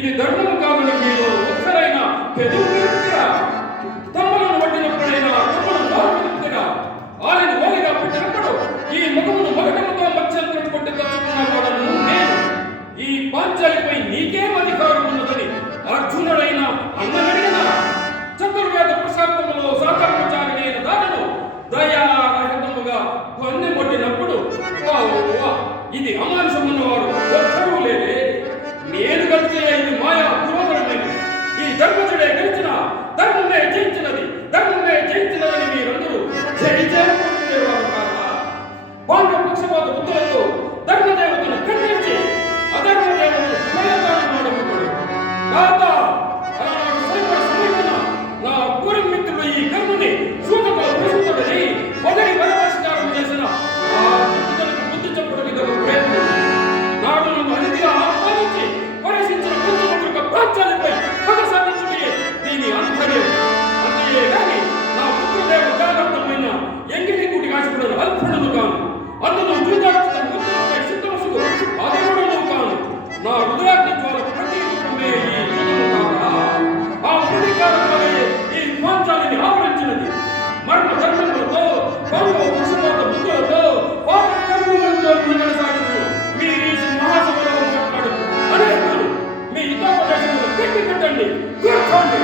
ఇది ధర్మము కాదని మీరు ఒక్కరైనా పెదవు పెరుగుతారా? తమ్ములను వడ్డినప్పుడైనా తమ్ముడు బాగుపడుతురా? ఆయన ఓలిగా పుట్టినప్పుడు ఈ ముఖమును మగటముతో మత్స్యంత్రం కొట్టి తెచ్చుకున్న వాడను నేను. ఈ పాంచాలిపై నీకేం అధికారం ఉన్నదని అర్జునుడైన అన్నగడిగిన చతుర్వేద ప్రశాంతములో సాధర్మచారిణి అయిన దానను దయారహితముగా పన్నె కొట్టినప్పుడు ఇది అమానుషమున్నవారు ఒక్కరూ లేదే. నేను కలిసే ఇది మాయా పురోధరమైనది. ఈ ధర్మజుడే గెలిచిన ధర్మమే జయించినది, ధర్మమే జయించినదని మీరందరూ జయించేవారు కాక పాండవ పక్షపాత బుద్ధులతో ధర్మదేవతను ఖండించి అధర్మదేవతను ప్రయత్నాడు. కాక అలాంటి సమయమున నా పూర్వ మిత్రుడు ఈ కర్ణుని సూతతో ప్రస్తుతుడని మొదటి వరవశకారం చేసిన ఆ ఇతనికి బుద్ధి చెప్పడానికి ఒక ప్రయత్నం. నాడు నన్ను అతిథిగా ఆహ్వానించి పరిశీలించిన పంచముఖ ప్రాంతాలపై పగ సాధించుటే దీని అంతర్యం. అంతే గాని నా పుత్రదేవ జాగ్రత్తమైన ఎంగిలి కుటి కాశపడిన అల్పుడును కాను. అందులో చూదార్చిన ముద్రపై సిద్ధమసుకు అదముడును కాను. నా హృదయాగ్ని ద్వారా ప్రతి రూపమే ఈ జగము కాగా ఆ ప్రతీకారమే ఈ పాంచాలిని ఆవరించినది. మర్మ ధర్మములతో పాండవ పక్షపాత బుద్ధులతో పాప కర్మములతో కొనసాగించు మీరు ఈ మహాసభలో మాట్లాడు అనేకులు మీ హితోపదేశములు గట్టి పెట్టండి, కూర్చోండి.